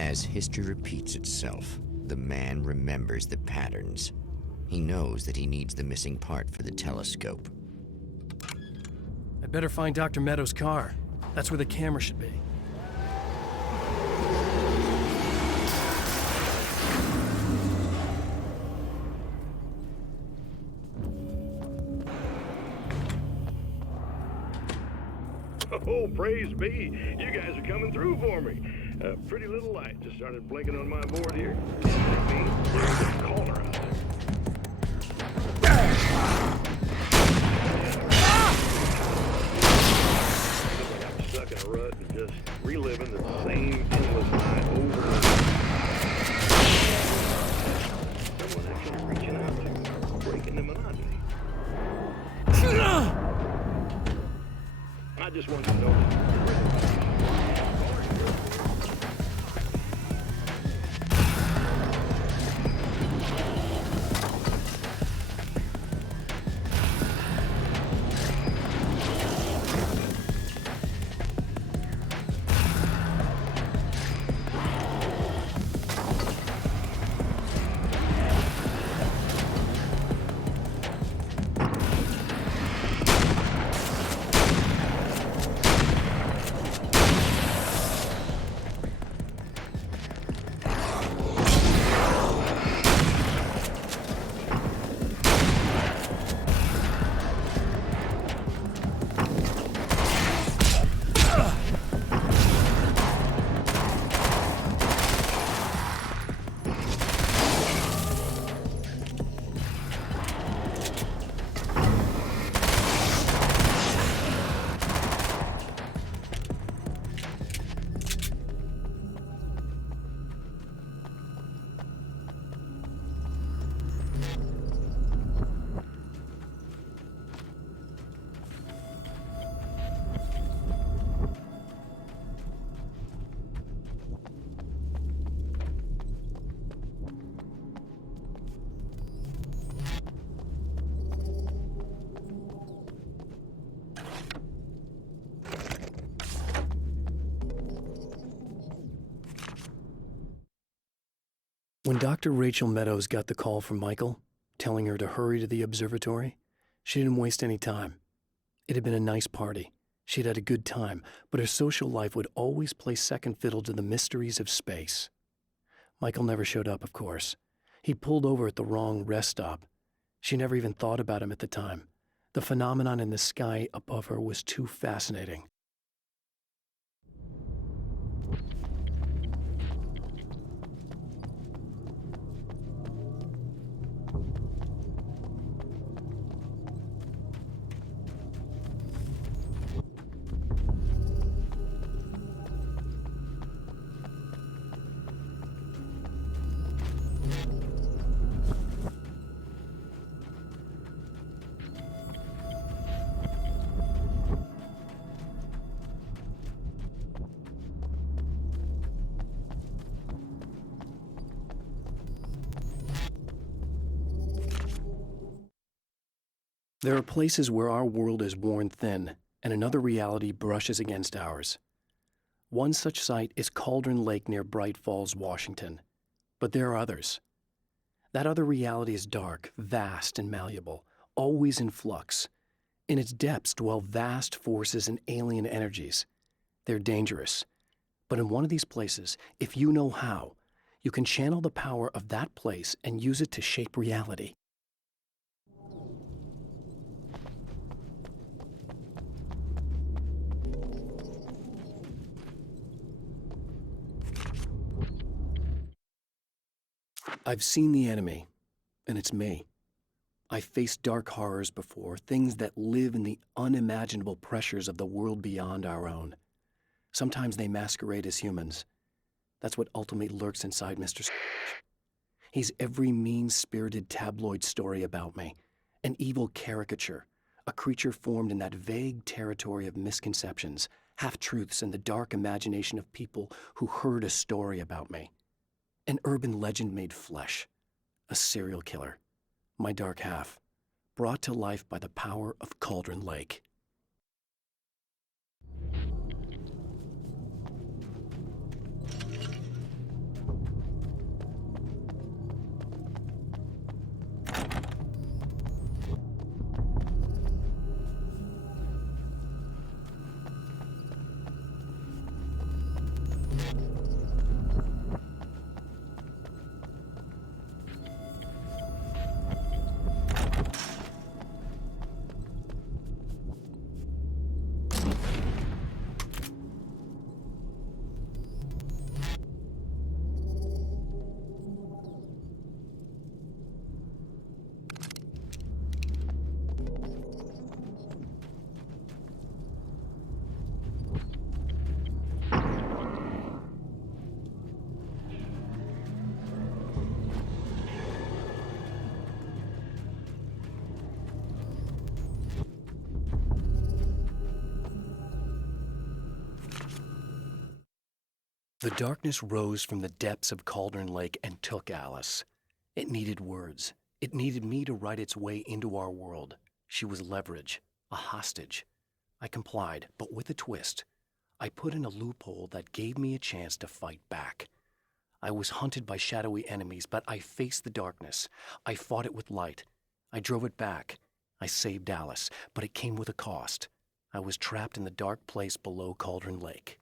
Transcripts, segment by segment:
As history repeats itself, the man remembers the patterns. He knows that he needs the missing part for the telescope. I'd better find Dr. Meadows' car. That's where the camera should be. Oh, praise be. You guys are coming through for me. A pretty little light just started blinking on my board here. That means there's a caller out there. Feels like I'm stuck in a rut and just reliving the same endless night over and over. Someone actually reaching out, breaking the monotony. I just want to know that. When Dr. Rachel Meadows got the call from Michael, telling her to hurry to the observatory, she didn't waste any time. It had been a nice party. She'd had a good time, but her social life would always play second fiddle to the mysteries of space. Michael never showed up, of course. He pulled over at the wrong rest stop. She never even thought about him at the time. The phenomenon in the sky above her was too fascinating. There are places where our world is worn thin and another reality brushes against ours. One such site is Cauldron Lake near Bright Falls, Washington. But there are others. That other reality is dark, vast, and malleable, always in flux. In its depths dwell vast forces and alien energies. They're dangerous. But in one of these places, if you know how, you can channel the power of that place and use it to shape reality. I've seen the enemy, and it's me. I've faced dark horrors before, things that live in the unimaginable pressures of the world beyond our own. Sometimes they masquerade as humans. That's what ultimately lurks inside Mr. He's every mean-spirited tabloid story about me, an evil caricature, a creature formed in that vague territory of misconceptions, half-truths, and the dark imagination of people who heard a story about me. An urban legend made flesh, a serial killer, my dark half, brought to life by the power of Cauldron Lake. The darkness rose from the depths of Cauldron Lake and took Alice. It needed words. It needed me to write its way into our world. She was leverage, a hostage. I complied, but with a twist. I put in a loophole that gave me a chance to fight back. I was hunted by shadowy enemies, but I faced the darkness. I fought it with light. I drove it back. I saved Alice, but it came with a cost. I was trapped in the dark place below Cauldron Lake.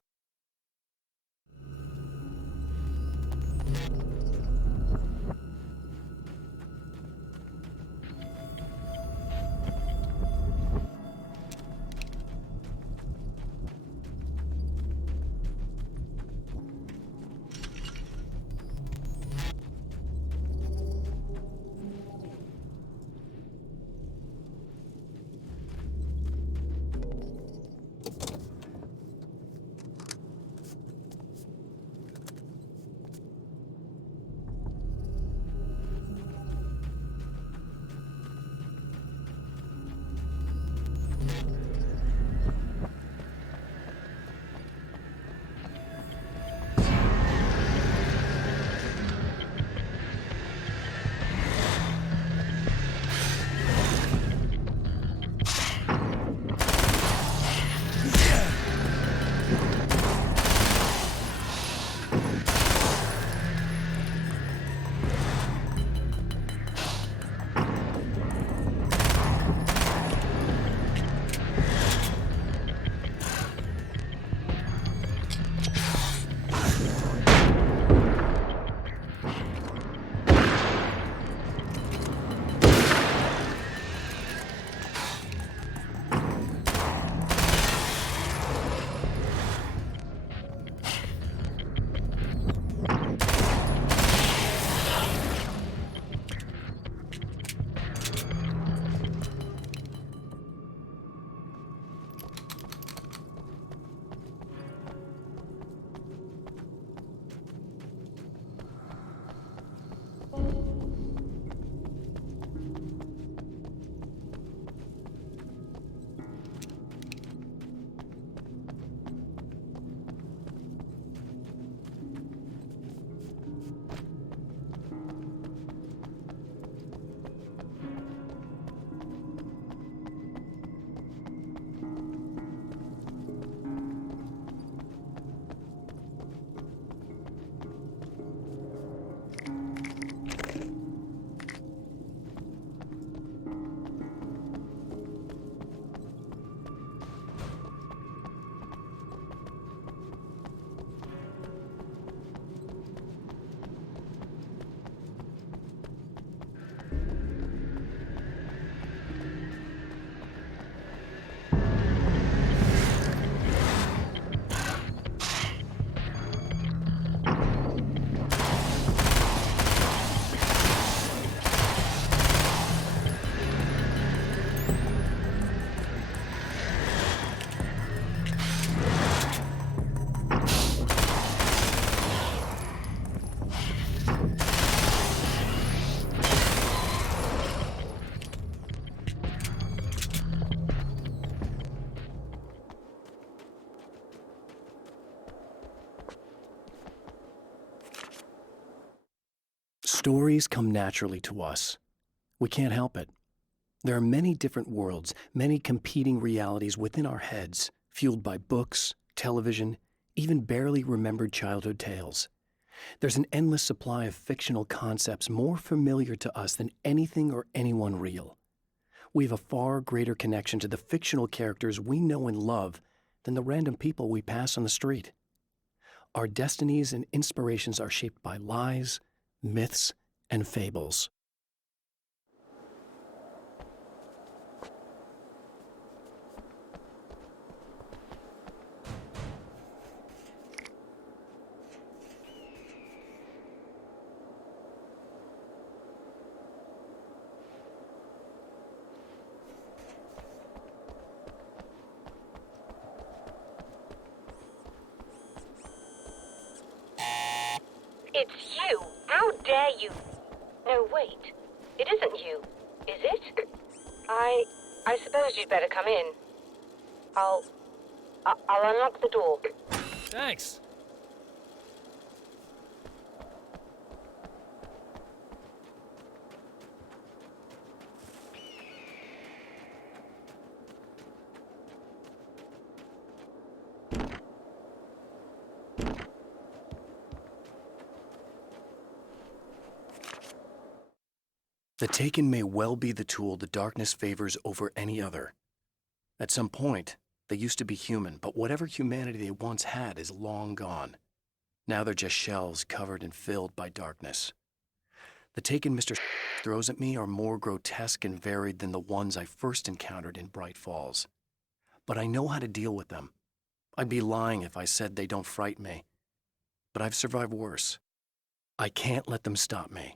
Stories come naturally to us. We can't help it. There are many different worlds, many competing realities within our heads, fueled by books, television, even barely remembered childhood tales. There's an endless supply of fictional concepts more familiar to us than anything or anyone real. We have a far greater connection to the fictional characters we know and love than the random people we pass on the street. Our destinies and inspirations are shaped by lies, myths, and fables. It's you! How dare you! No, wait. It isn't you, is it? I suppose you'd better come in. I'll unlock the door. Thanks. The Taken may well be the tool the darkness favors over any other. At some point, they used to be human, but whatever humanity they once had is long gone. Now they're just shells covered and filled by darkness. The Taken Mr. throws at me are more grotesque and varied than the ones I first encountered in Bright Falls. But I know how to deal with them. I'd be lying if I said they don't frighten me. But I've survived worse. I can't let them stop me.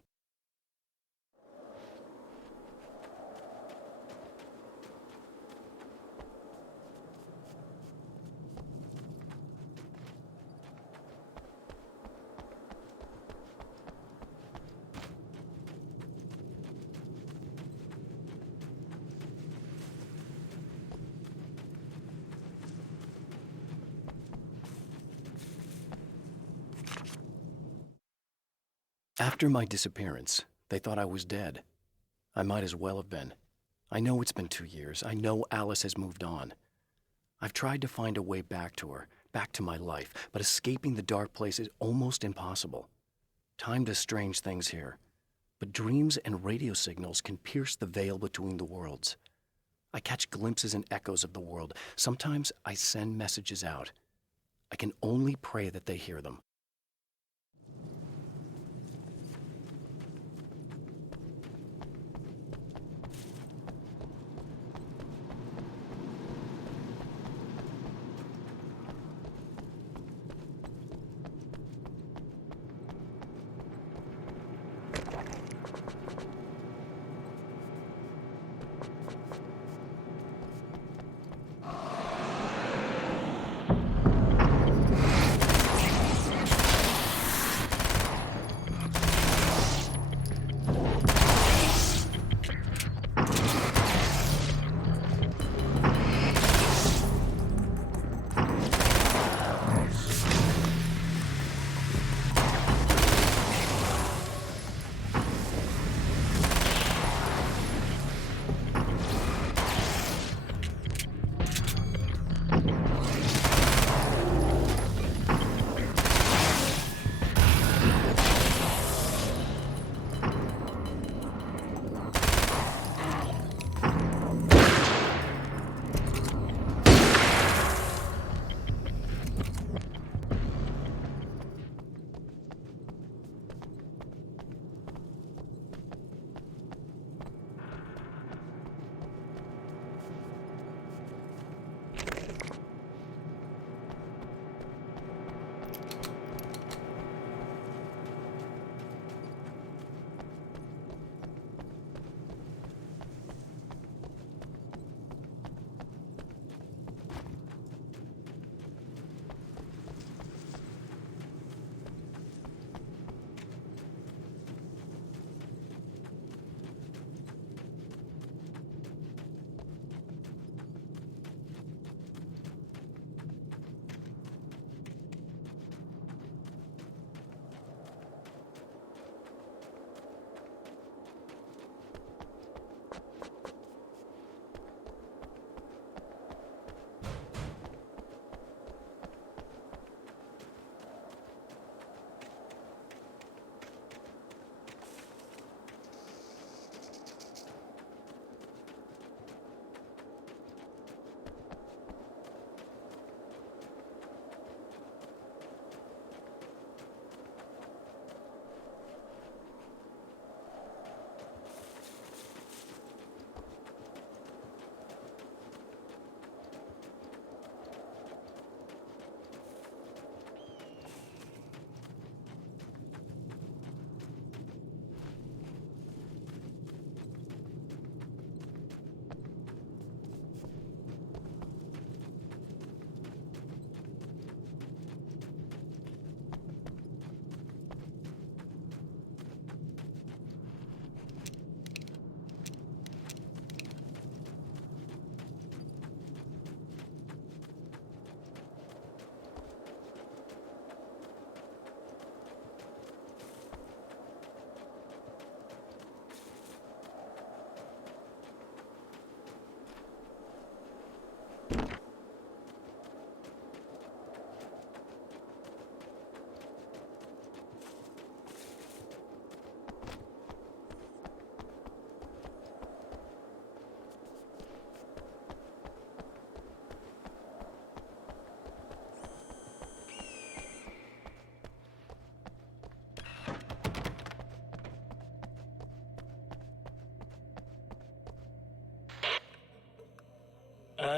After my disappearance, they thought I was dead. I might as well have been. I know it's been 2 years. I know Alice has moved on. I've tried to find a way back to her, back to my life, but escaping the dark place is almost impossible. Time does strange things here, but dreams and radio signals can pierce the veil between the worlds. I catch glimpses and echoes of the world. Sometimes I send messages out. I can only pray that they hear them.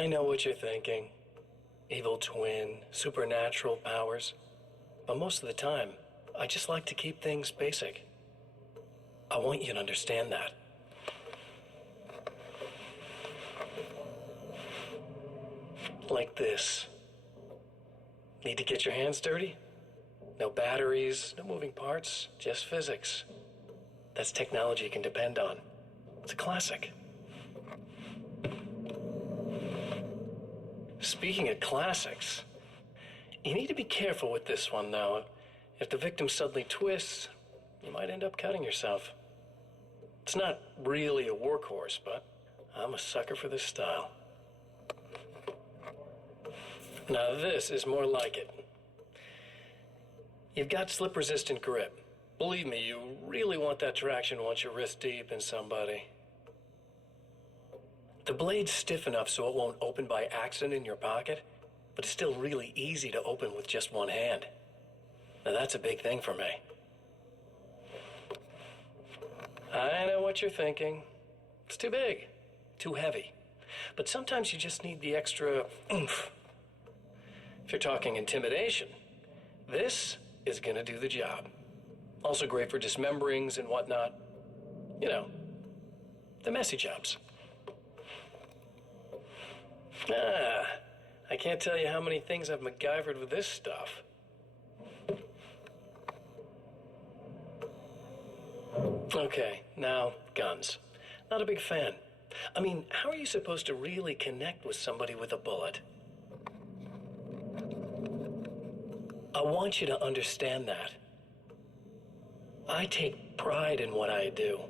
I know what you're thinking. Evil twin, supernatural powers. But most of the time, I just like to keep things basic. I want you to understand that. Like this. Need to get your hands dirty? No batteries, no moving parts, just physics. That's technology you can depend on. It's a classic. Speaking of classics, you need to be careful with this one, though. If the victim suddenly twists, you might end up cutting yourself. It's not really a workhorse, but I'm a sucker for this style. Now this is more like it. You've got slip-resistant grip. Believe me, you really want that traction once you're wrist deep in somebody. The blade's stiff enough so it won't open by accident in your pocket, but it's still really easy to open with just one hand. Now that's a big thing for me. I know what you're thinking. It's too big, too heavy. But sometimes you just need the extra oomph. If you're talking intimidation, this is gonna do the job. Also great for dismemberings and whatnot. You know, the messy jobs. I can't tell you how many things I've MacGyvered with this stuff. Okay, now, guns. Not a big fan. I mean, how are you supposed to really connect with somebody with a bullet? I want you to understand that. I take pride in what I do.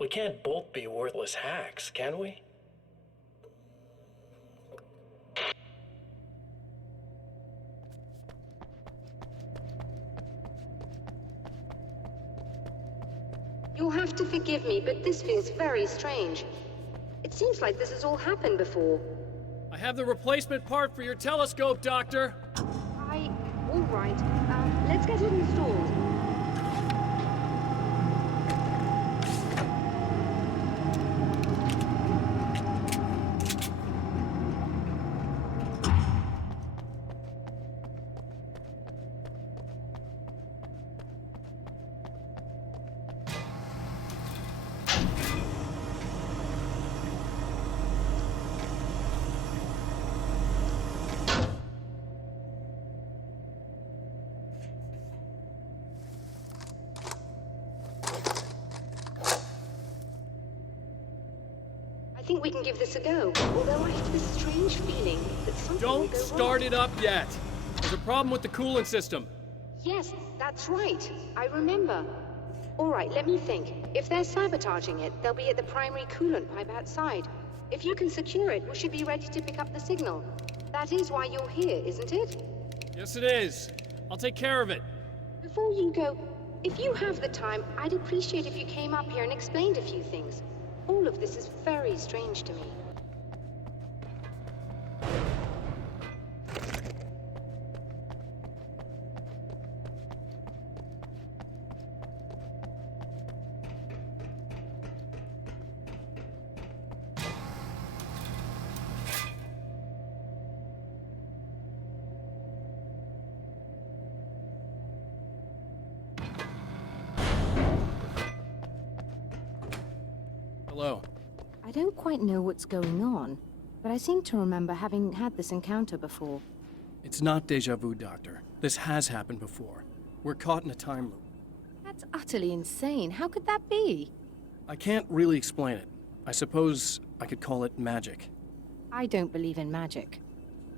We can't both be worthless hacks, can we? You'll have to forgive me, but this feels very strange. It seems like this has all happened before. I have the replacement part for your telescope, Doctor. All right. Let's get it installed. I think we can give this a go, although I have this strange feeling that something will Don't go start wrong. it up yet. There's a problem with the coolant system. Yes, that's right. I remember. All right, let me think. If they're sabotaging it, they'll be at the primary coolant pipe outside. If you can secure it, we should be ready to pick up the signal. That is why you're here, isn't it? Yes, it is. I'll take care of it. Before you go, if you have the time, I'd appreciate if you came up here and explained a few things. All of this is very strange to me. Hello. I don't quite know what's going on, but I seem to remember having had this encounter before. It's not déjà vu, Doctor. This has happened before. We're caught in a time loop. That's utterly insane. How could that be? I can't really explain it. I suppose I could call it magic. I don't believe in magic.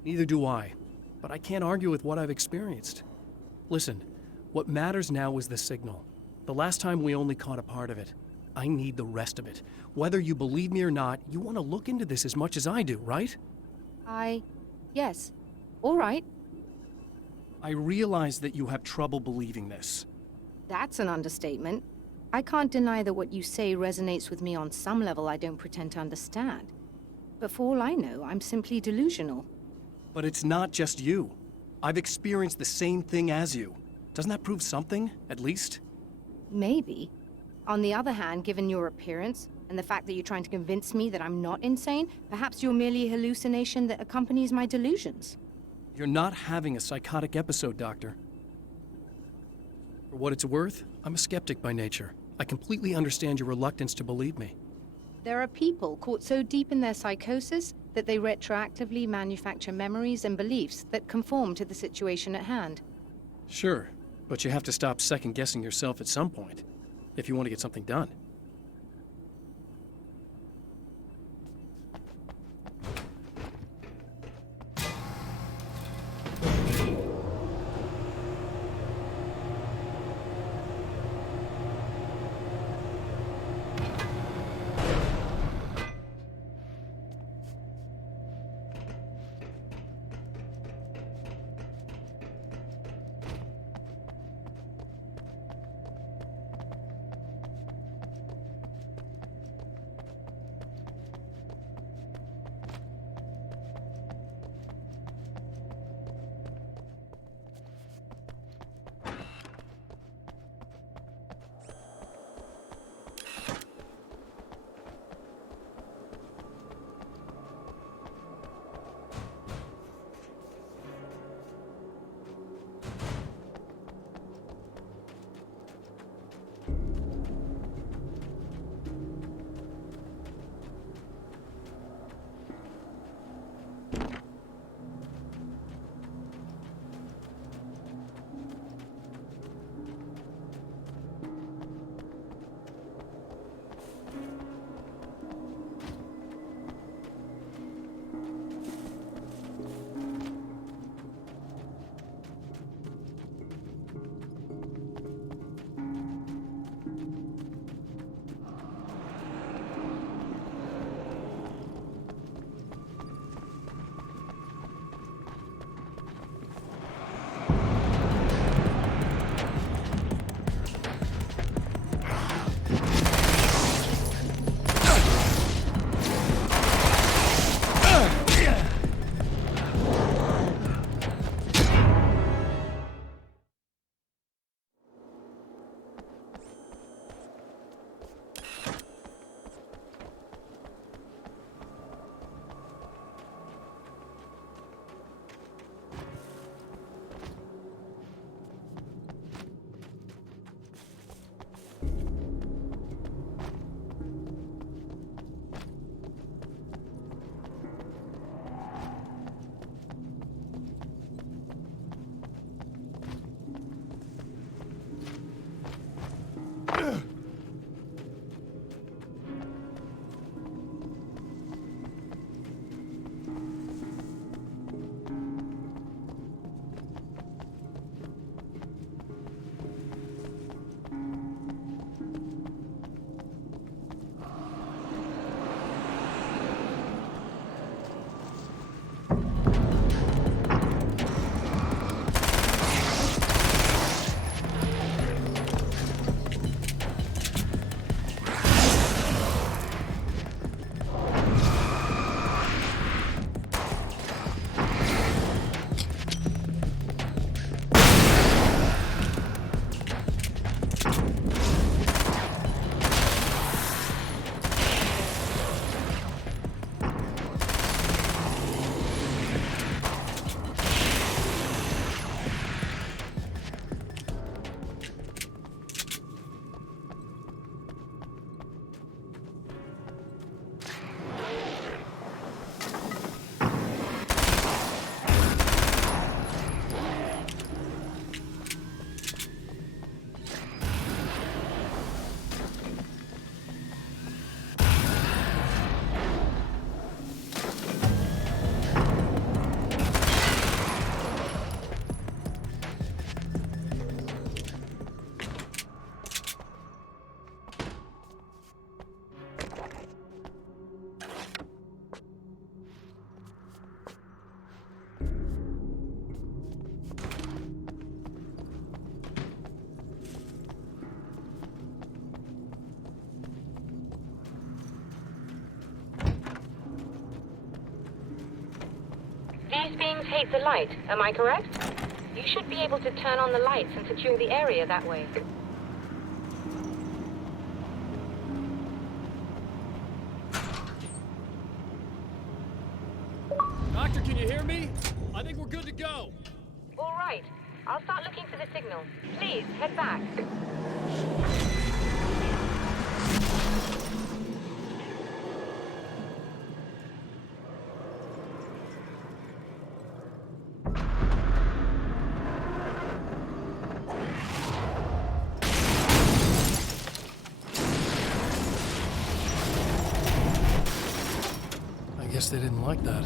Neither do I, but I can't argue with what I've experienced. Listen, what matters now is the signal. The last time we only caught a part of it. I need the rest of it. Whether you believe me or not, you want to look into this as much as I do, right? Yes. All right. I realize that you have trouble believing this. That's an understatement. I can't deny that what you say resonates with me on some level I don't pretend to understand. But for all I know, I'm simply delusional. But it's not just you. I've experienced the same thing as you. Doesn't that prove something, at least? Maybe. On the other hand, given your appearance, And the fact that you're trying to convince me that I'm not insane, perhaps you're merely a hallucination that accompanies my delusions. You're not having a psychotic episode, Doctor. For what it's worth, I'm a skeptic by nature. I completely understand your reluctance to believe me. There are people caught so deep in their psychosis that they retroactively manufacture memories and beliefs that conform to the situation at hand. Sure, but you have to stop second-guessing yourself at some point, if you want to get something done. These beings hate the light, am I correct? You should be able to turn on the lights and secure the area that way. go! All right. I'll start looking for the signal. Please, head back. I guess they didn't like that.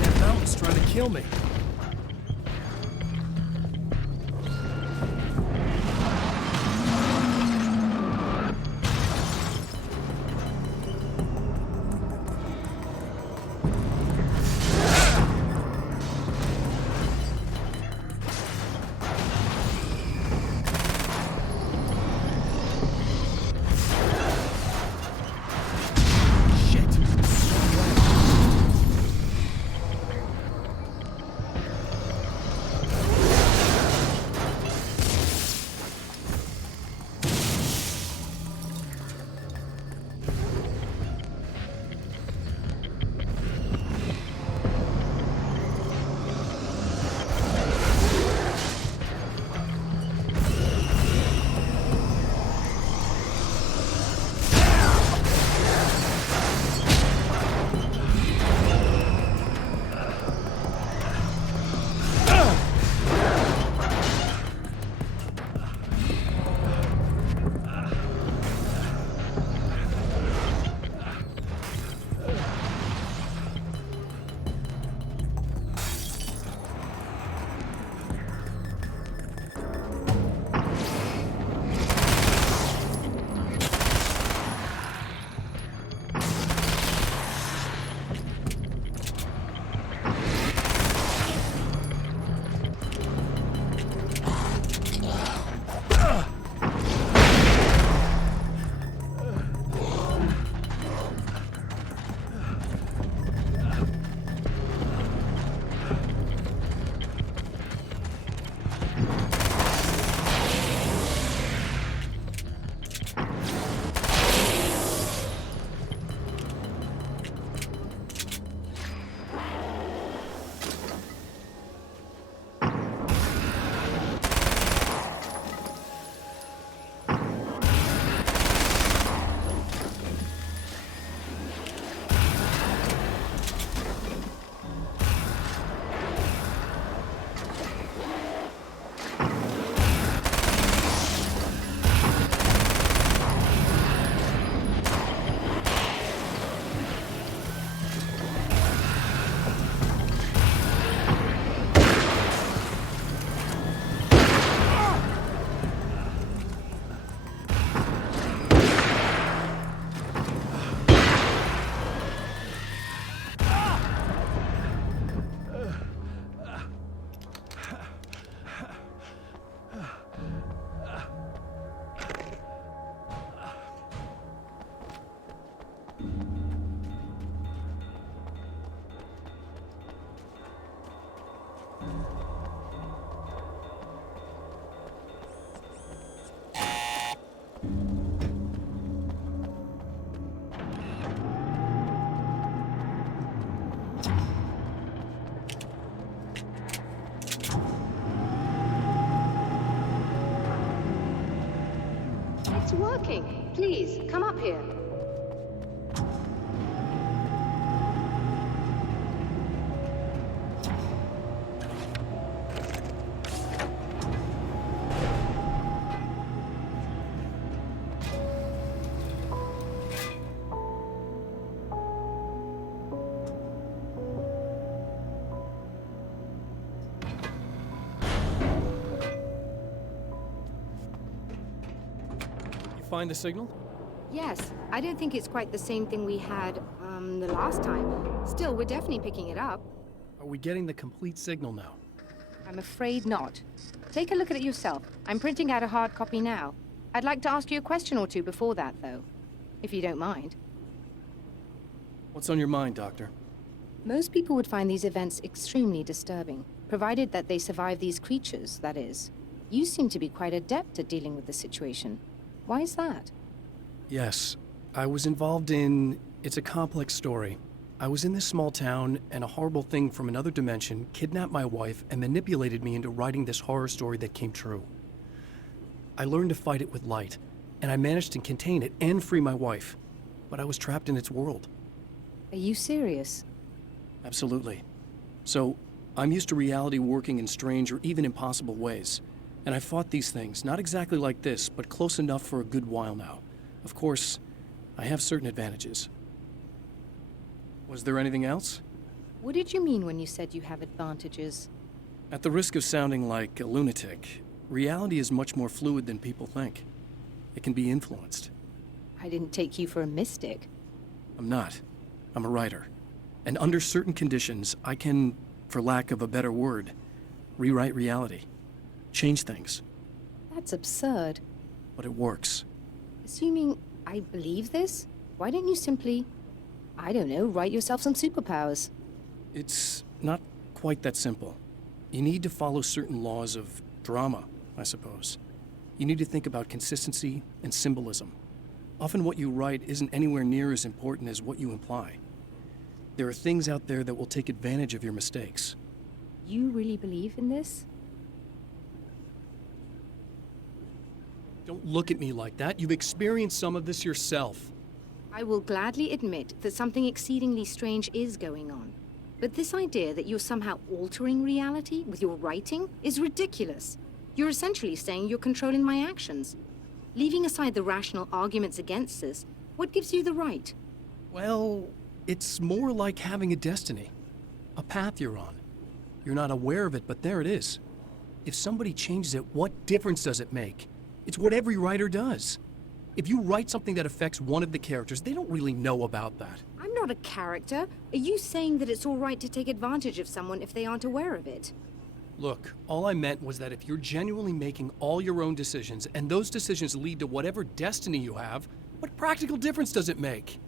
That mountain's trying to kill me. It's working. Please, come up here. find the signal? Yes, I don't think it's quite the same thing we had, the last time. Still, we're definitely picking it up. Are we getting the complete signal now? I'm afraid not. Take a look at it yourself. I'm printing out a hard copy now. I'd like to ask you a question or two before that, though. If you don't mind. What's on your mind, Doctor? Most people would find these events extremely disturbing, provided that they survive these creatures, that is. You seem to be quite adept at dealing with the situation. Why is that? Yes, I was involved in... It's a complex story. I was in this small town, and a horrible thing from another dimension kidnapped my wife and manipulated me into writing this horror story that came true. I learned to fight it with light, and I managed to contain it and free my wife. But I was trapped in its world. Are you serious? Absolutely. So, I'm used to reality working in strange or even impossible ways. And I fought these things, not exactly like this, but close enough for a good while now. Of course, I have certain advantages. Was there anything else? What did you mean when you said you have advantages? At the risk of sounding like a lunatic, reality is much more fluid than people think. It can be influenced. I didn't take you for a mystic. I'm not. I'm a writer. And under certain conditions, I can, for lack of a better word, rewrite reality. Change things. That's absurd. But it works. Assuming I believe this, why don't you simply, I don't know, write yourself some superpowers? It's not quite that simple. You need to follow certain laws of drama, I suppose. You need to think about consistency and symbolism. Often what you write isn't anywhere near as important as what you imply. There are things out there that will take advantage of your mistakes. You really believe in this? Don't look at me like that. You've experienced some of this yourself. I will gladly admit that something exceedingly strange is going on. But this idea that you're somehow altering reality with your writing is ridiculous. You're essentially saying you're controlling my actions. Leaving aside the rational arguments against this, what gives you the right? Well, it's more like having a destiny. A path you're on. You're not aware of it, but there it is. If somebody changes it, what difference does it make? It's what every writer does. If you write something that affects one of the characters, they don't really know about that. I'm not a character. Are you saying that it's all right to take advantage of someone if they aren't aware of it? Look, all I meant was that if you're genuinely making all your own decisions, and those decisions lead to whatever destiny you have, what practical difference does it make?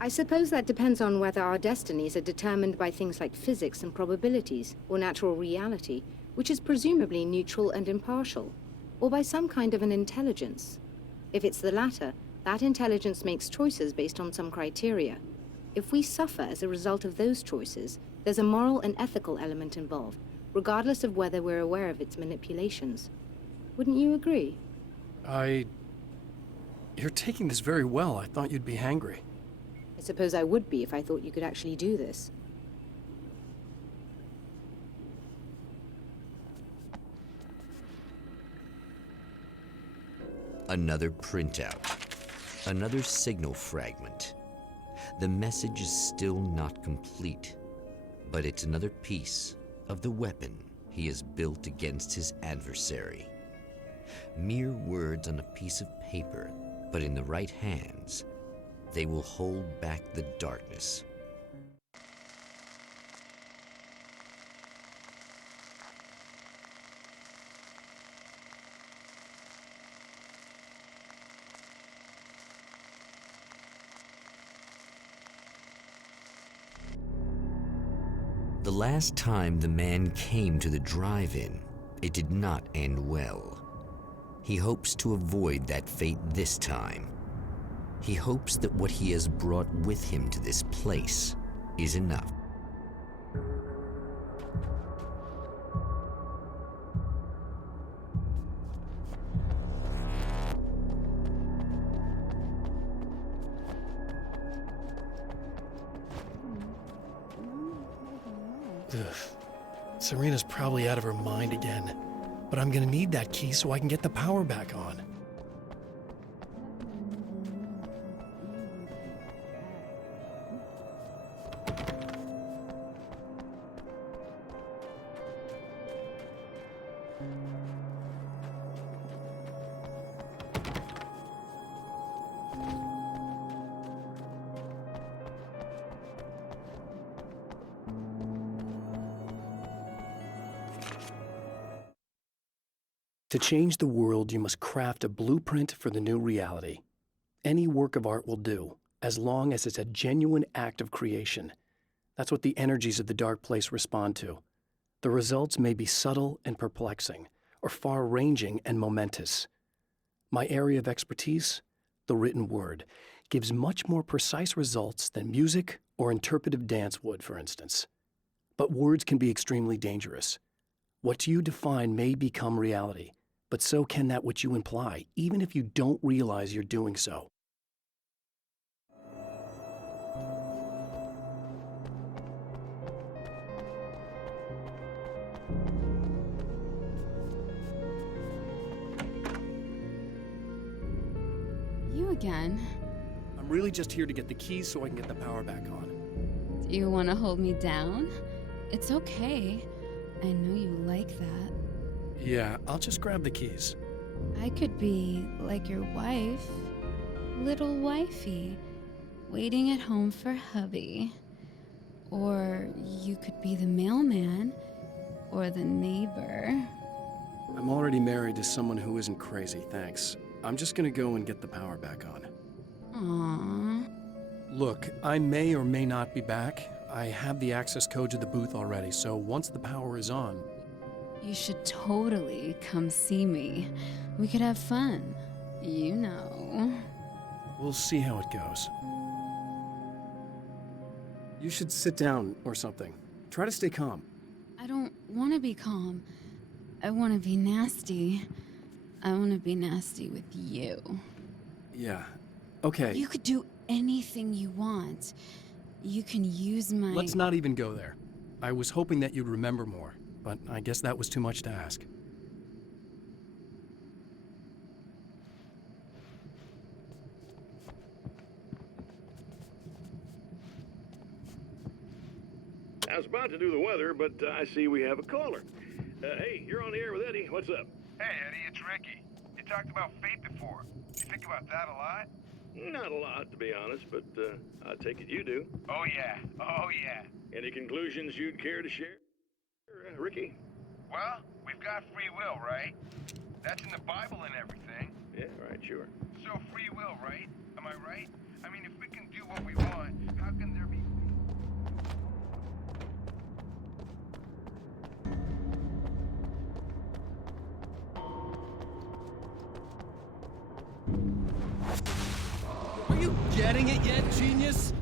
I suppose that depends on whether our destinies are determined by things like physics and probabilities, or natural reality, which is presumably neutral and impartial, or by some kind of an intelligence. If it's the latter, that intelligence makes choices based on some criteria. If we suffer as a result of those choices, there's a moral and ethical element involved, regardless of whether we're aware of its manipulations. Wouldn't you agree? You're taking this very well. I thought you'd be hangry. I suppose I would be if I thought you could actually do this. Another printout. Another signal fragment. The message is still not complete, but it's another piece of the weapon he has built against his adversary. Mere words on a piece of paper, but in the right hands, they will hold back the darkness. The last time the man came to the drive-in, it did not end well. He hopes to avoid that fate this time. He hopes that what he has brought with him to this place is enough. Ugh. Serena's probably out of her mind again. But I'm gonna need that key so I can get the power back on. To change the world, you must craft a blueprint for the new reality. Any work of art will do, as long as it's a genuine act of creation. That's what the energies of the dark place respond to. The results may be subtle and perplexing, or far-ranging and momentous. My area of expertise, the written word, gives much more precise results than music or interpretive dance would, for instance. But words can be extremely dangerous. What you define may become reality, but so can that which you imply, even if you don't realize you're doing so. You again? I'm really just here to get the keys so I can get the power back on. Do you want to hold me down? It's okay. I know you like that. Yeah, I'll just grab the keys. I could be like your wife, little wifey, waiting at home for hubby. Or you could be the mailman, or the neighbor. I'm already married to someone who isn't crazy, thanks. I'm just gonna go and get the power back on. Aww. Look, I may or may not be back. I have the access code to the booth already, so once the power is on... You should totally come see me. We could have fun. You know. We'll see how it goes. You should sit down or something. Try to stay calm. I don't want to be calm. I want to be nasty. I want to be nasty with you. Yeah, okay. You could do anything you want. You can use my... Let's not even go there. I was hoping that you'd remember more, but I guess that was too much to ask. I was about to do the weather, but I see we have a caller. Hey, you're on the air with Eddie. What's up? Hey, Eddie, it's Ricky. You talked about fate before. You think about that a lot? Not a lot, to be honest, but I take it you do. Oh, yeah. Oh, yeah. Any conclusions you'd care to share, Ricky? Well, we've got free will, right? That's in the Bible and everything. Yeah, right, sure. So free will, right? Am I right? I mean, if we can do what we want, how can there be... Are you getting it yet, genius?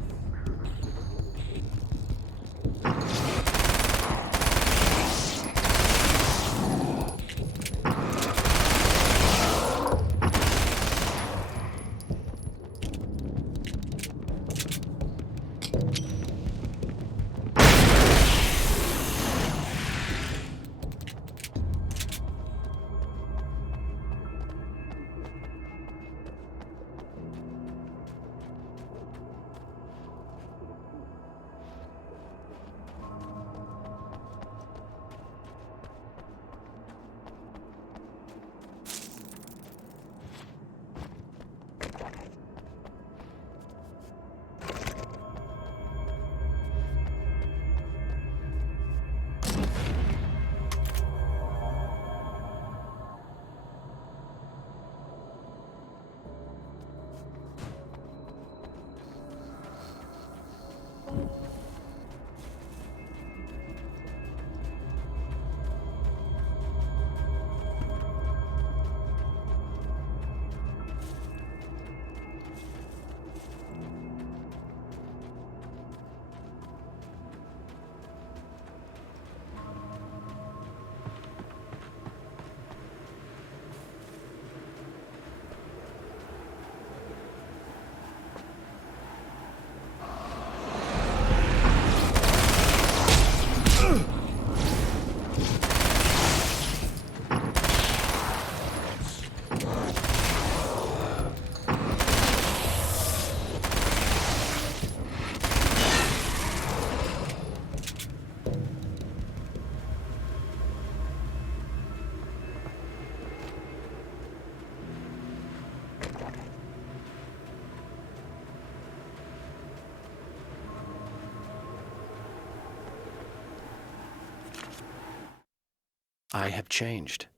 I have changed.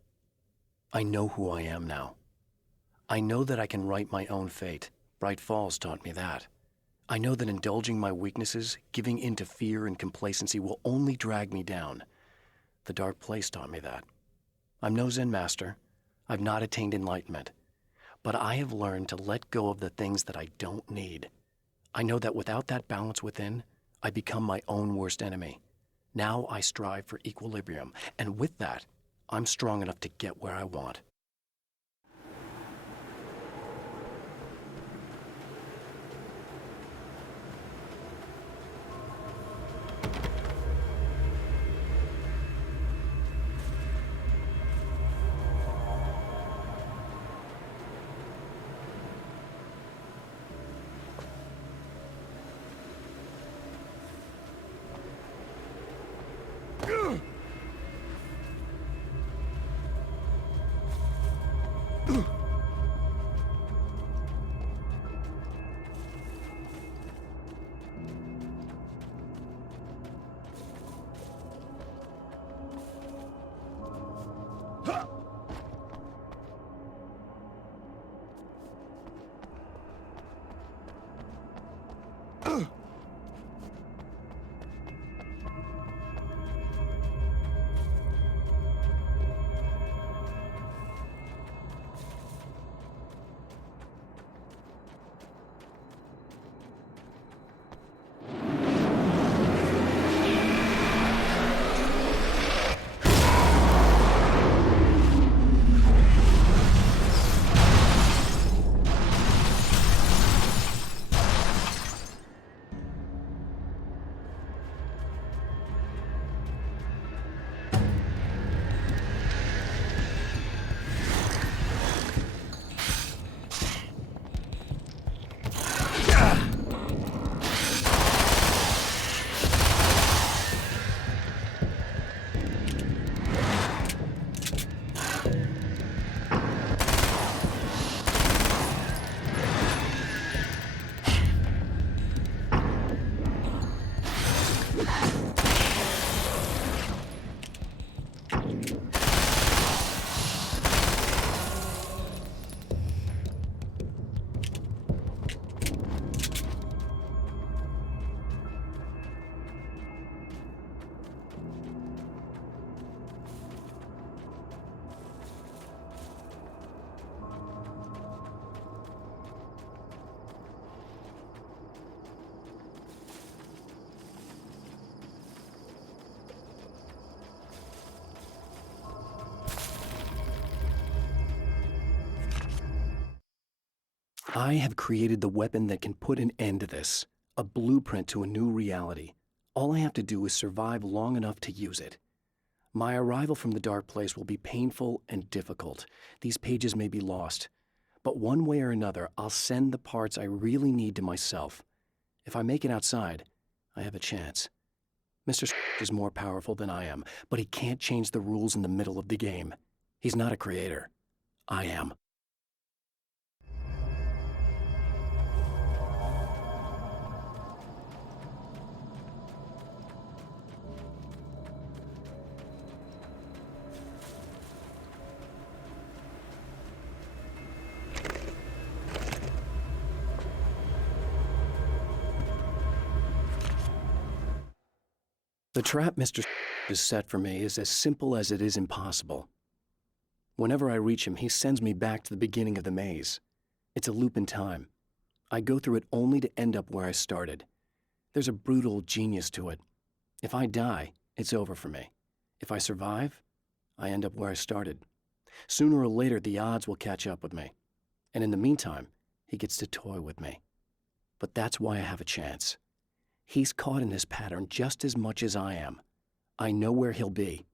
I know who I am now. I know that I can write my own fate. Bright Falls taught me that. I know that indulging my weaknesses, giving in to fear and complacency will only drag me down. The Dark Place taught me that. I'm no Zen master. I've not attained enlightenment. But I have learned to let go of the things that I don't need. I know that without that balance within, I become my own worst enemy. Now I strive for equilibrium, and with that, I'm strong enough to get where I want. I have created the weapon that can put an end to this, a blueprint to a new reality. All I have to do is survive long enough to use it. My arrival from the Dark Place will be painful and difficult. These pages may be lost. But one way or another, I'll send the parts I really need to myself. If I make it outside, I have a chance. Mr. is more powerful than I am, but he can't change the rules in the middle of the game. He's not a creator. I am. The trap Mr. has set for me is as simple as it is impossible. Whenever I reach him, he sends me back to the beginning of the maze. It's a loop in time. I go through it only to end up where I started. There's a brutal genius to it. If I die, it's over for me. If I survive, I end up where I started. Sooner or later, the odds will catch up with me. And in the meantime, he gets to toy with me. But that's why I have a chance. He's caught in this pattern just as much as I am. I know where he'll be,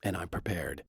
and I'm prepared.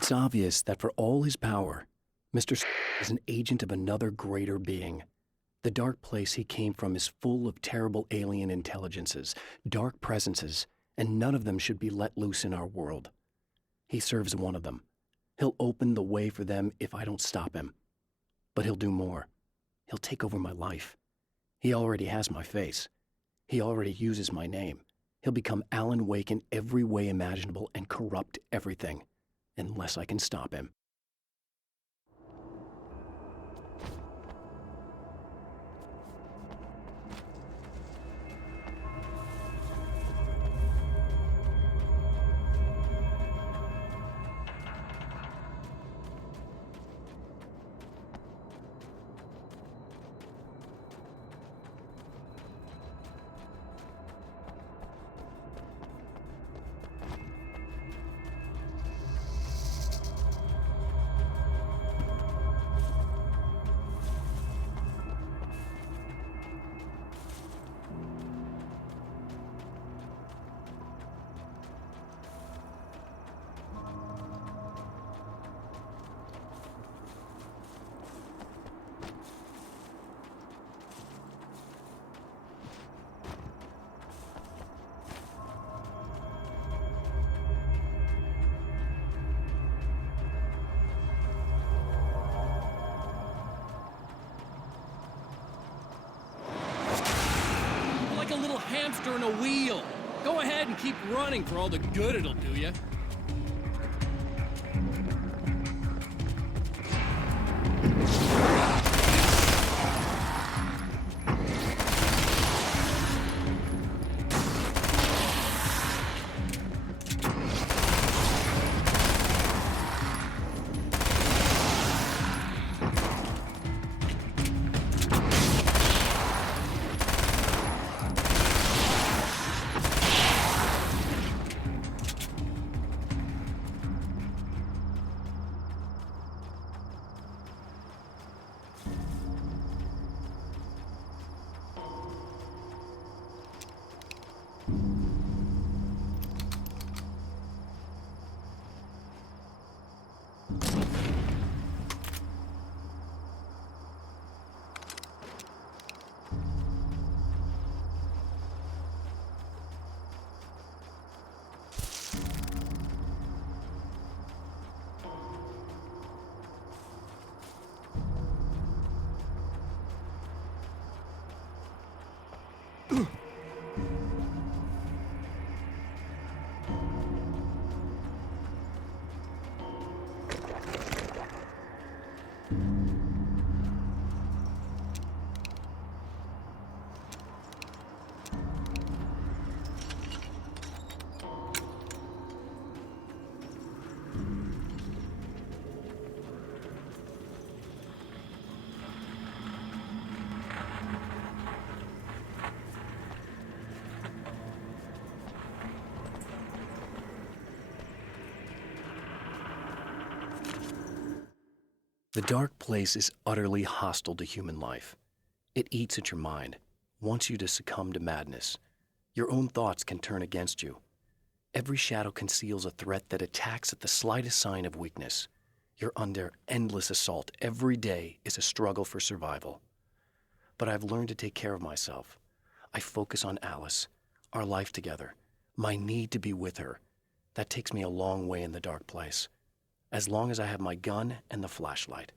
It's obvious that for all his power, Mr. is an agent of another greater being. The dark place he came from is full of terrible alien intelligences, dark presences, and none of them should be let loose in our world. He serves one of them. He'll open the way for them if I don't stop him. But he'll do more. He'll take over my life. He already has my face. He already uses my name. He'll become Alan Wake in every way imaginable and corrupt everything, unless I can stop him. Like a little hamster in a wheel. Go ahead and keep running for all the good it'll do you. The dark place is utterly hostile to human life. It eats at your mind, wants you to succumb to madness. Your own thoughts can turn against you. Every shadow conceals a threat that attacks at the slightest sign of weakness. You're under endless assault. Every day is a struggle for survival. But I've learned to take care of myself. I focus on Alice, our life together, my need to be with her. That takes me a long way in the dark place, as long as I have my gun and the flashlight.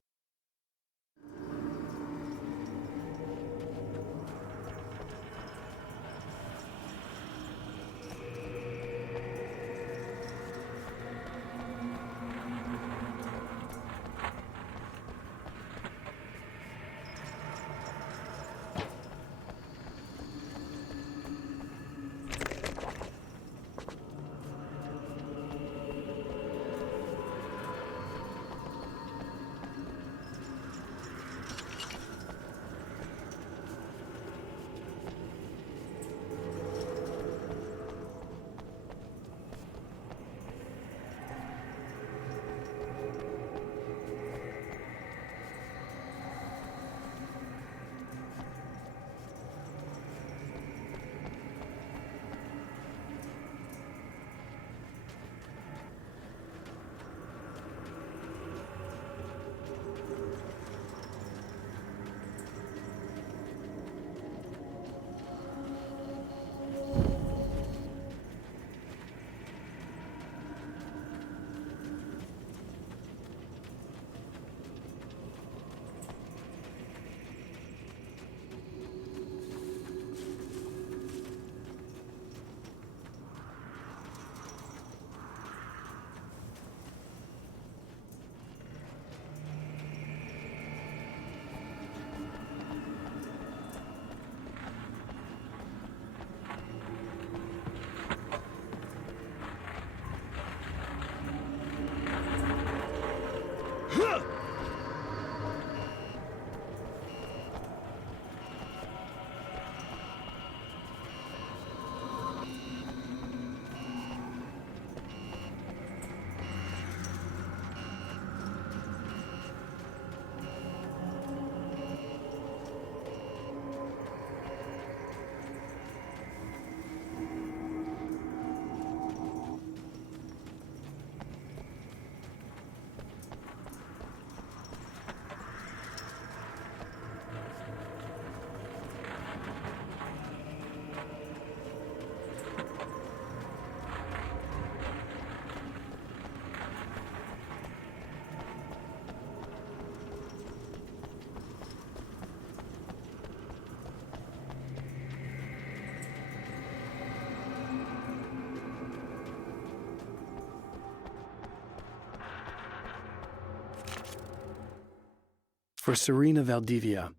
For Serena Valdivia,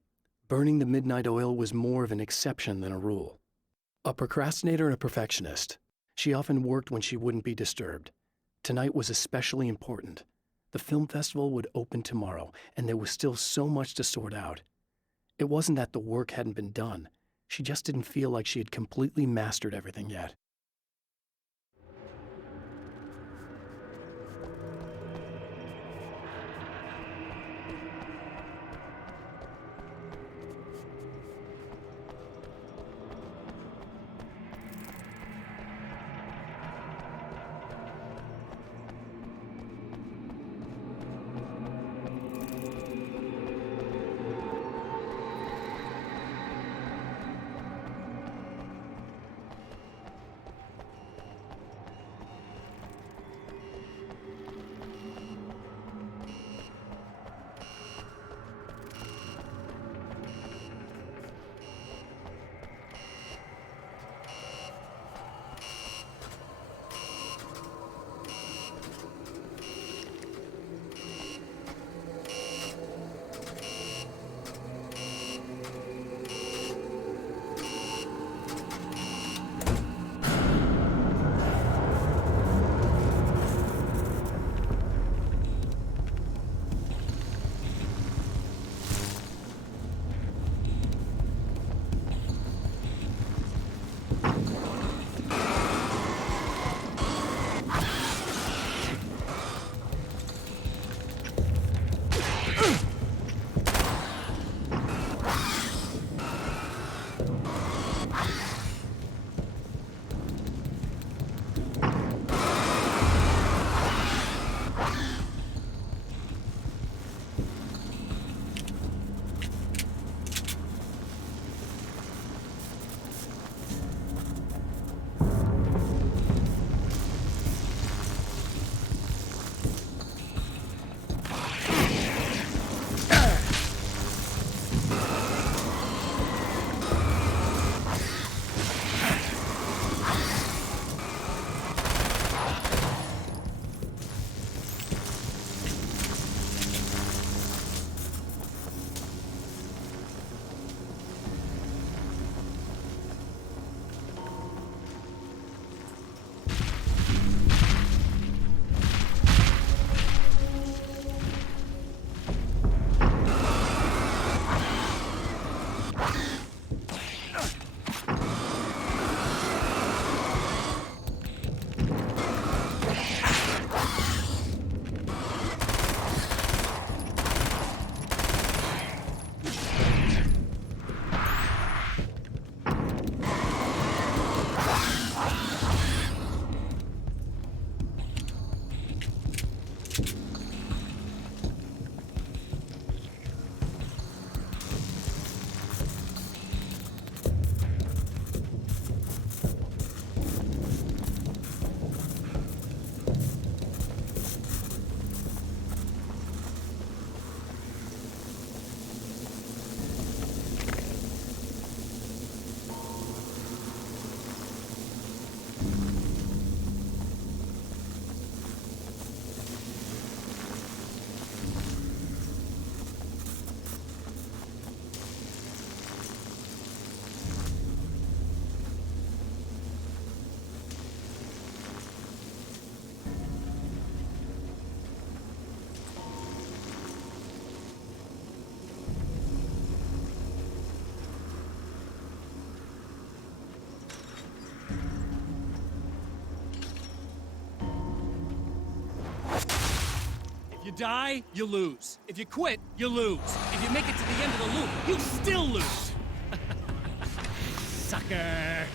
burning the midnight oil was more of an exception than a rule. A procrastinator and a perfectionist, she often worked when she wouldn't be disturbed. Tonight was especially important. The film festival would open tomorrow, and there was still so much to sort out. It wasn't that the work hadn't been done. She just didn't feel like she had completely mastered everything yet. You die, you lose. If you quit, you lose. If you make it to the end of the loop, you still lose. Sucker.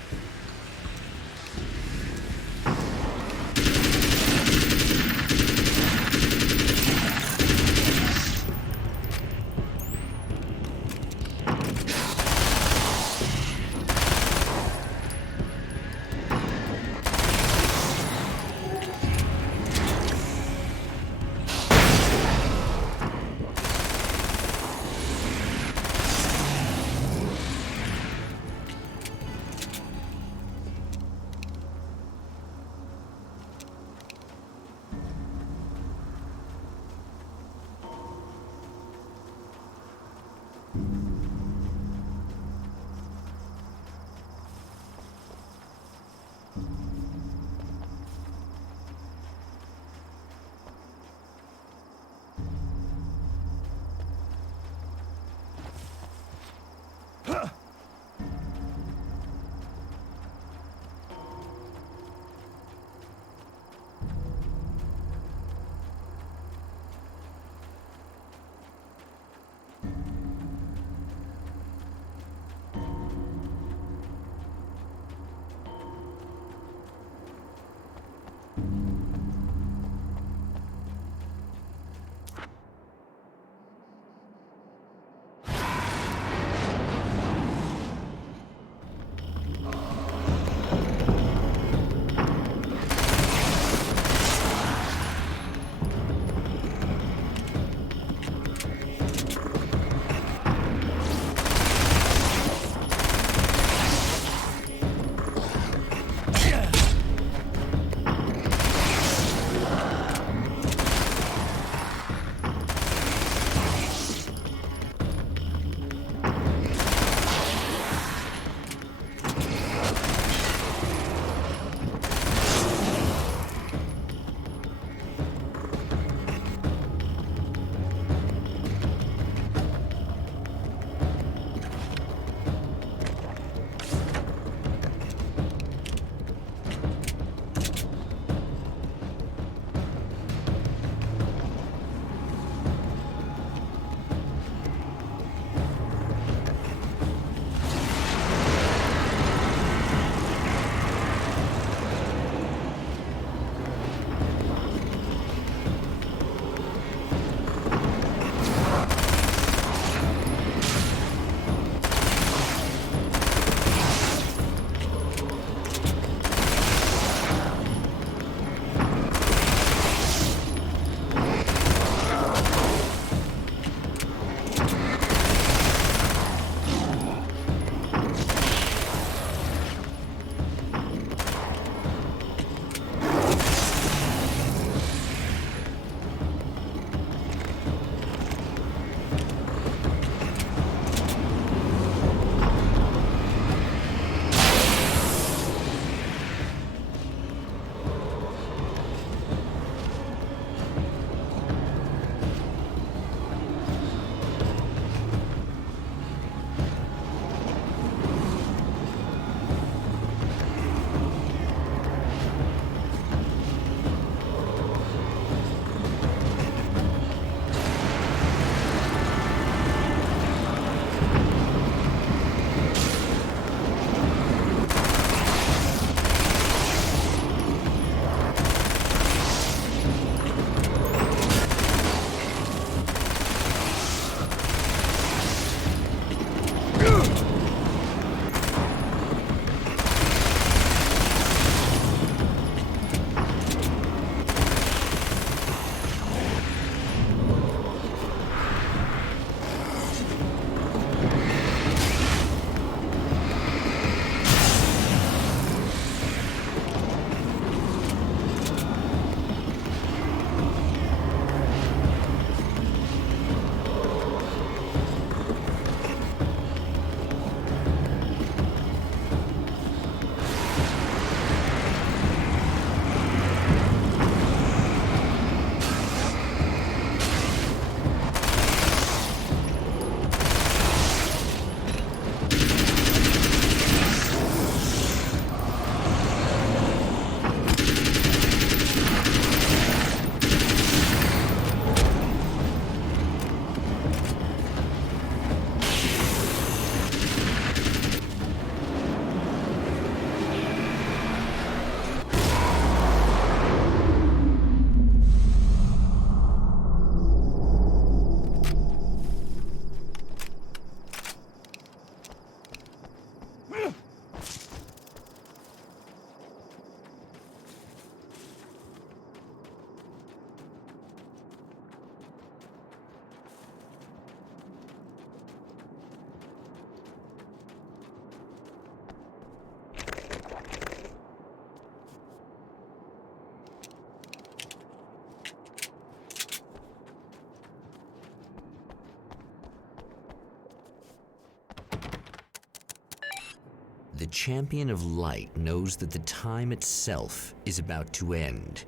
The champion of light knows that the time itself is about to end.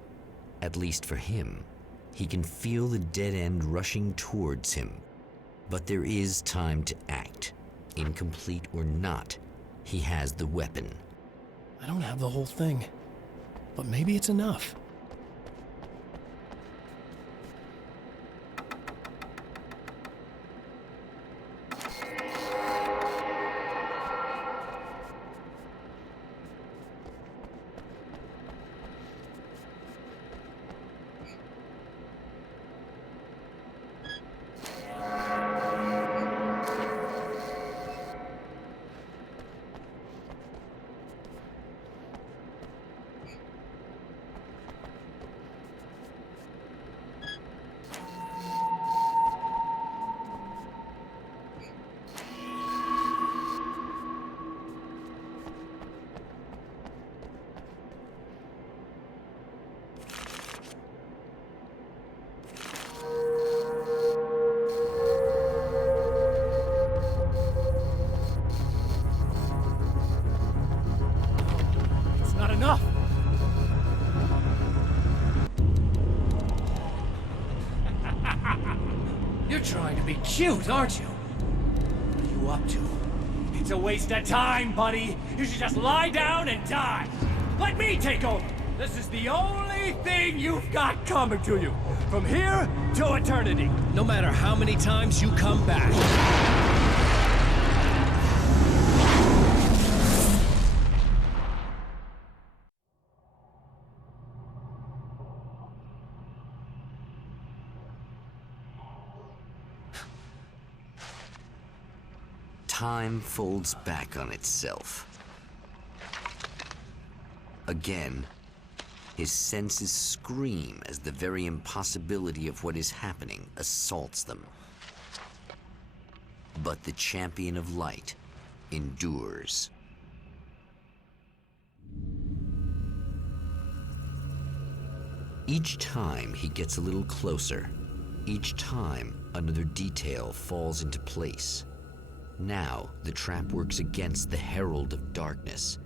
At least for him. He can feel the dead end rushing towards him. But there is time to act. Incomplete or not, he has the weapon. I don't have the whole thing, but maybe it's enough. Enough! You're trying to be cute, aren't you? What are you up to? It's a waste of time, buddy. You should just lie down and die. Let me take over. This is the only thing you've got coming to you. From here to eternity. No matter how many times you come back. Time folds back on itself. Again, his senses scream as the very impossibility of what is happening assaults them. But the champion of light endures. Each time he gets a little closer, each time another detail falls into place. Now, the trap works against the herald of darkness,